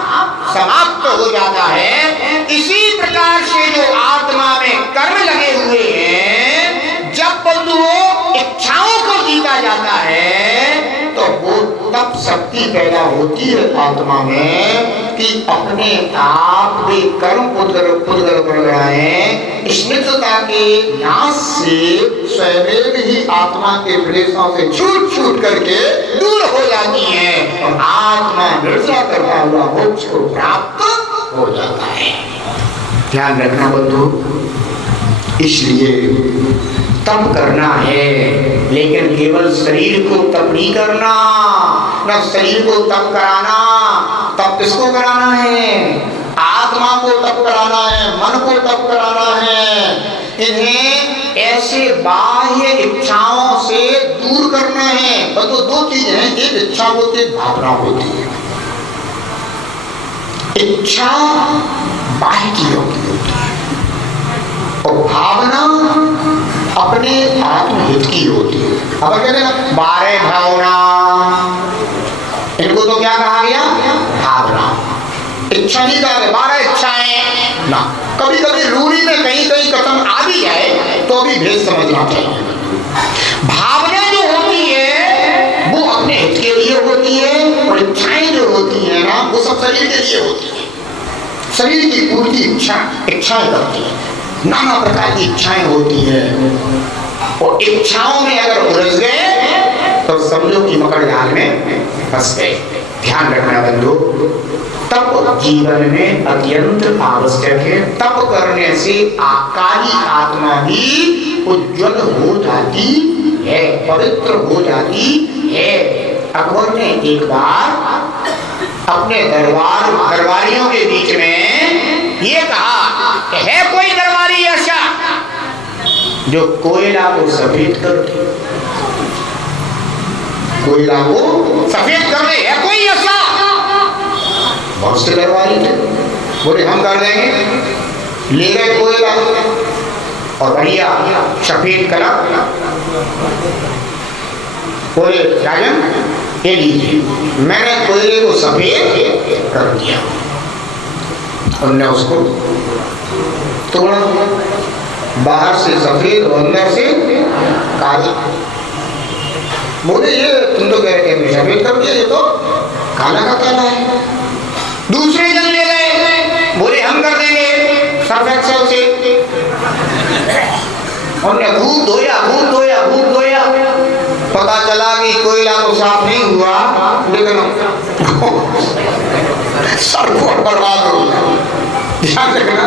समाप्त हो जाता है। इसी प्रकार से जो आत्मा में कर्म लगे हुए हैं, जब बंधुओं इच्छाओं को जीता जाता है तो वो तब शक्ति पैदा होती है आत्मा में कि अपने आप भी कर्म पुद्गल वर्गणाएं स्निग्धता के नाश से स्वयं ही आत्मा के प्रदेशों से छूट छूट करके दूर हो जाती है, और आत्मा निर्जला करता हुआ मोक्ष को प्राप्त हो जाता है। ध्यान रखना बंधु, इसलिए तप करना है, लेकिन केवल शरीर को तप नहीं करना, न शरीर को तप कराना। तप किसको कराना है, आत्मा को तप कराना है, मन को तप कराना है। इन्हें ऐसे बाह्य इच्छाओं से दूर करना है। तो दो चीजें हैं, एक इच्छा होती है, भावना होती है। इच्छा बाह्य की होती है और भावना अपने आत्महित की होती है। अब कहते हैं ना 12 भावना, इनको तो क्या कहा गया, भावना। इच्छा नहीं कहा गया, 12 इच्छाएं ना। कभी कभी रूढ़ी में कहीं कहीं कथन आ भी जाए तो भी भेद समझना चाहिए। भावना जो होती है वो अपने हित के लिए होती है, और इच्छाएं जो होती है ना वो सब शरीर के लिए होती है। शरीर की पूर्ति इच्छाएं करती है, नाना प्रकार की इच्छाएं होती है, और इच्छाओं में अगर उलझ गए तो समझो कि मकर जाल में फंस गए। ध्यान रखना बंधु, तप जीवन में अत्यंत आवश्यक है। तप करने से काली आत्मा भी उज्जवल हो जाती है, पवित्र हो जाती है। अकबर ने एक बार अपने दरबारियों के बीच में ये कहा कि है कोई दरबारी ऐसा जो कोयला को सफेद कर दे, कोयला को सफेद कर दे, है कोई ऐसा? बहुत से दरबारी थे, बोले हम कर देंगे। ले गए कोयला और बढ़िया सफेद करा, बोले राजन ये लीजिए, मैंने कोयले को सफेद कर दिया। उन्होंने उसको तोड़ा, बाहर से सफेद और अंदर से काला। बोले ये तुम तो कह रहे थे सफेद कर दिया, ये तो काला का काला है। दूसरे जन ले गए, बोले हम कर देंगे सर्फ एक्सेल से। उन्होंने खूब धोया, खूब धोया, खूब धोया, पता चला कि कोयला तो साफ नहीं हुआ, लेकिन सर्फ बर्बाद हो गया। ध्यान रखना,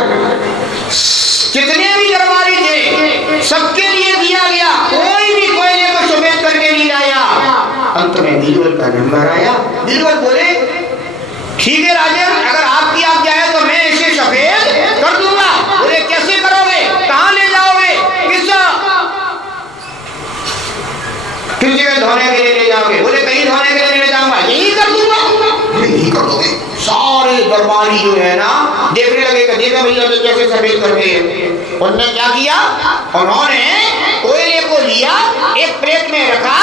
जितने भी दरबारी थे सबके लिए दिया गया, कोई भी कोयले को सफेद करके नहीं लाया। अंत में बीरबल का नंबर आया। बीरबल बोले ठीक है राजन, अगर आपकी आज्ञा है तो मैं इसे सफेद कर दूंगा। बोले कैसे करोगे, कहां ले जाओगे, किस जगह धोने के लिए ले जाओगे? बोले कहीं धोने के लिए ले जाऊंगा, यही कर दूंगा। यही कर दोगे? सारे दरबारी जो है ना देखने लगे कि देखा भैया तो कैसे सफेद करते हैं। उन्होंने क्या किया, उन्होंने कोयले को लिया, एक प्लेट में रखा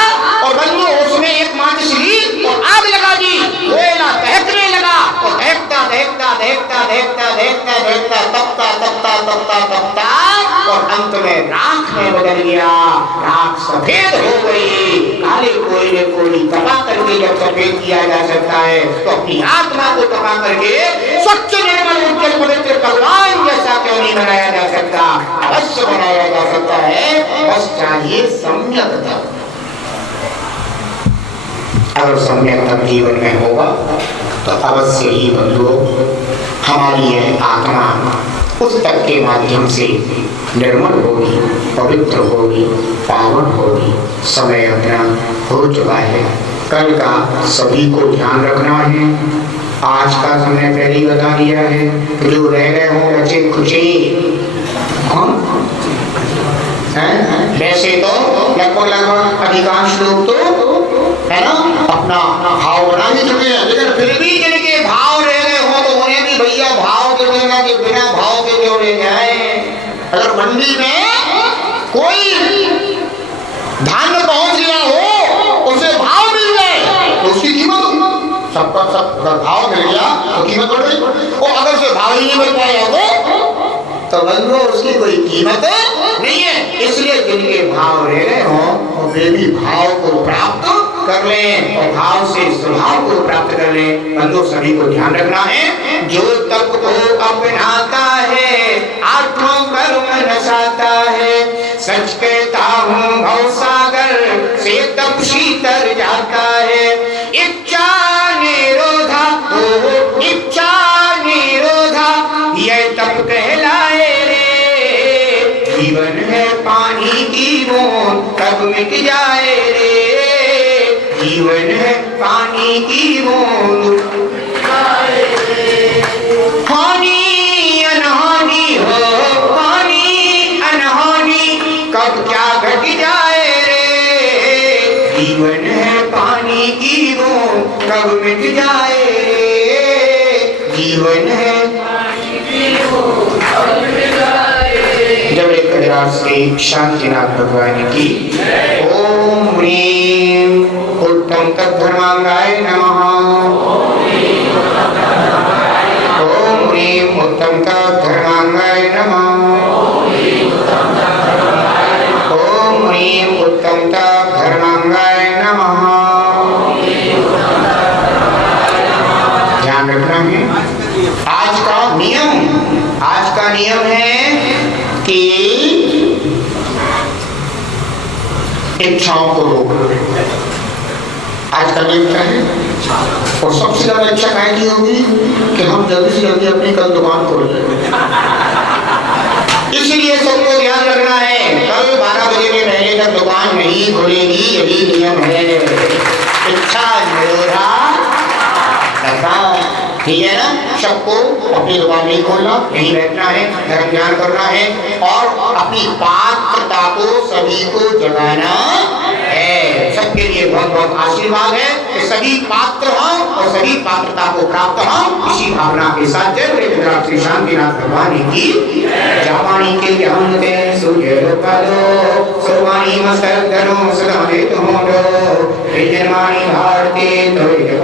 और बंधु उसमें एक माचिस ली और आग लगा दी। कोयला दहकने लगा और दहकता दहकता दहकता दहकता दहकता दहकता तपता तपता तपता तपता और अंत में राख में बदल गया। राख सफेद हो गई। काले कोयले को ही तपा करके जब सफेद किया जा सकता है तो अपनी आत्मा को तपा करके स्वच्छ निर्मल उज्जवल पवित्र भगवान जैसा क्यों नहीं बनाया जा सकता? अवश्य बनाया जा सकता है, बस चाहिए सम्यक तप। अगर सम्यक तप जीवन में होगा तो अवश्य ही बंधुओं हमारी यह आत्मा उस तप के माध्यम से निर्मल होगी, पवित्र होगी, पावन होगी। समय अपना हो चुका है, कल का सभी को ध्यान रखना है। आज का हमने पहले बता दिया है, जो रह गए हों बचे खुशी वैसे तो लगभग अधिकांश लोग तो है ना अपना भाव बना ही चुके हैं, लेकिन फिर भी जिनके भाव रह गए हो तो उन्हें भी भैया भाव के देना कि बिना भाव के क्यों ले जाए। अगर मंडी में कोई धान पहुंच गया हो, उसे भाव मिल जाए तो उसकी कीमत सबका सब भाव मिल गया तो कीमत बढ़ गई। और अगर उसे भाव ही नहीं मिल पाया तो बंधुओं उसकी कोई कीमत नहीं है। इसलिए जिनके भाव रह गए हो वे भी भाव को प्राप्त कर लें और भाव से स्वभाव को प्राप्त कर लें। बंधुओं सभी को ध्यान रखना है, जो तप को अपनाता है आत्मा कर्म नसाता है। सच कहता हूँ भव सागर से तप शीतर जाता है। इच्छा निरोधा हो, इच्छा निरोधा यह तप कहलाए रे। जीवन है पानी की बूंद कब मिट जाए रे। जीवन है पानी की बूंद, हानि अनहानि हो, हानि अनहानि कब क्या घट जाए रे। जीवन है पानी की बूंद कब मिट जाए रे। जीवन है जब एक श्री शांतिनाथ भगवान की ओम ह्रीं उत्तम तद्धर्मांगाय नमः। ओम ह्रीं उत्तम तद्धर्मांगाय नमः। ओम ह्रीं उत्तम तद्धर्मांगाय नमः। ध्यान रखना है। आज का नियम है कि इच्छाओं को रोकना। आज का नियम क्या है? और सबसे ज्यादा इच्छा काहे की होगी कि हम जल्दी से जल्दी अपनी कल दुकान खोल लें। इसलिए सबको ध्यान रखना है, कल 12 बजे के पहले तक दुकान नहीं खुलेगी, यही नियम है। इच्छा निरोधा तथा, ठीक है ना। सबको अपनी दुकान नहीं खोलना, यहीं बैठना है, धर्म ज्ञान करना है और अपनी पात्रता को सभी को जगाना है। सबके लिए बहुत बहुत आशीर्वाद है कि सभी पात्र हों और सभी पात्रता को प्राप्त हों। इसी भावना के साथ जय गुरुदेव श्री शांतिनाथ भगवान की जावाणी के हम ते सूर्य पदो सोवाणी मस्तक धनो सदा हेतु होंडो जन्मानी भारती तो ये